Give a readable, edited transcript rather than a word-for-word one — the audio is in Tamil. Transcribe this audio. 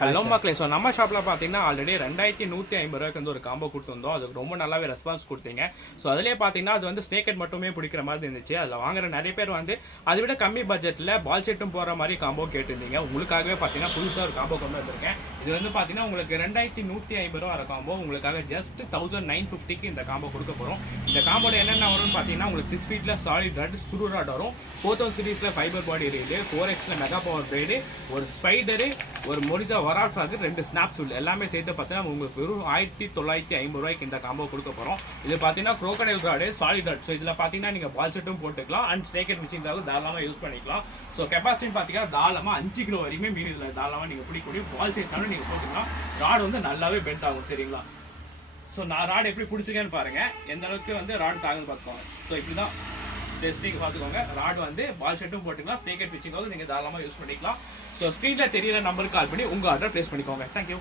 ஹலோ மக்களே, ஸோ நம்ம ஷாப்பில் பார்த்தீங்கன்னா ஆல்ரெடி 2150 ரூபாய்க்கு வந்து ஒரு காம்போ கொடுத்துருந்தோம். அதுக்கு ரொம்ப நல்லாவே ரெஸ்பான்ஸ் கொடுத்தீங்க. ஸோ அதிலே பார்த்தீங்கன்னா அது வந்து ஸ்னேக் ஹெட் மட்டுமே பிடிக்கிற மாதிரி இருந்துச்சு. அதில் வாங்குற நிறைய பேர் வந்து அதை விட கம்மி பட்ஜெட்டில் பால் செட்டும் போகிற மாதிரி காம்போ கேட்டிருந்தீங்க. உங்களுக்காகவே பார்த்தீங்கன்னா புதுசாக ஒரு காம்போ கொண்டு வந்திருக்கேன். இது வந்து பார்த்தீங்கன்னா உங்களுக்கு 2150 ரூபா வர காம்போ உங்களுக்காக ஜஸ்ட் 1950க்கு இந்த காம்போ கொடுக்க போகிறோம். இந்த காம்போட என்னென்ன வரும்னு பார்த்தீங்கன்னா உங்களுக்கு 6 ஃபீட்டில் சாலிட் ராட், ஸ்க்ரூ ராட் வரும், 4000 சீரீஸில் ஃபைபர் பாடி ரீடு, 4Xல மெகா பவர் பிளேடு, ஒரு ஸ்பைடரு, ஒரு மொரிஜா வராட்ராக்கு, 2 ஸ்னாப்ஸ் எல்லாமே சேர்த்து பார்த்தீங்கன்னா உங்களுக்கு வெறும் 1950 ரூபாய்க்கு இந்த காம்போ கொடுக்க போகிறோம். இது பார்த்தீங்கன்னா crocodile rod, solid rod. So இதில் பார்த்தீங்கன்னா நீங்கள் பால் செட்டும் போட்டுக்கலாம் அண்ட் ஸ்னேக் ஹெட் மிஷின்ஸாக தாராளமாக யூஸ் பண்ணிக்கலாம். ஸோ கெப்பாசிட்டின்னு பார்த்தீங்கன்னா தாராளமாக 5 கிலோ வரைக்குமே மீன் இதில் தாராளமாக நீங்கள் பிடிக்கக்கூடிய பால் செட்னாலும் நீங்கள் போட்டுக்கலாம். ராடு வந்து நல்லாவே பெண்ட் ஆகும். சரிங்களா? ஸோ நான் ராடு எப்படி பிடிச்சிக்கேன்னு பாருங்க, எந்த அளவுக்கு வந்து ராடு தாங்குன்னு பார்த்துக்கோங்க. ஸோ இப்படி தான் டெஸ்டிங் பார்த்துக்கோங்க. ராடு வந்து பால் செட்டும் போட்டுக்கலாம், ஸ்னேக் ஹெட் பிச்சிங்காவது நீங்கள் தாராளமாக யூஸ் பண்ணிக்கலாம். ஸோ ஸ்க்ரீனில் தெரியிற நம்பருக்கு கால் பண்ணி உங்கள் ஆர்டர் ப்ளேஸ் பண்ணிக்கோங்க. தேங்க்யூ.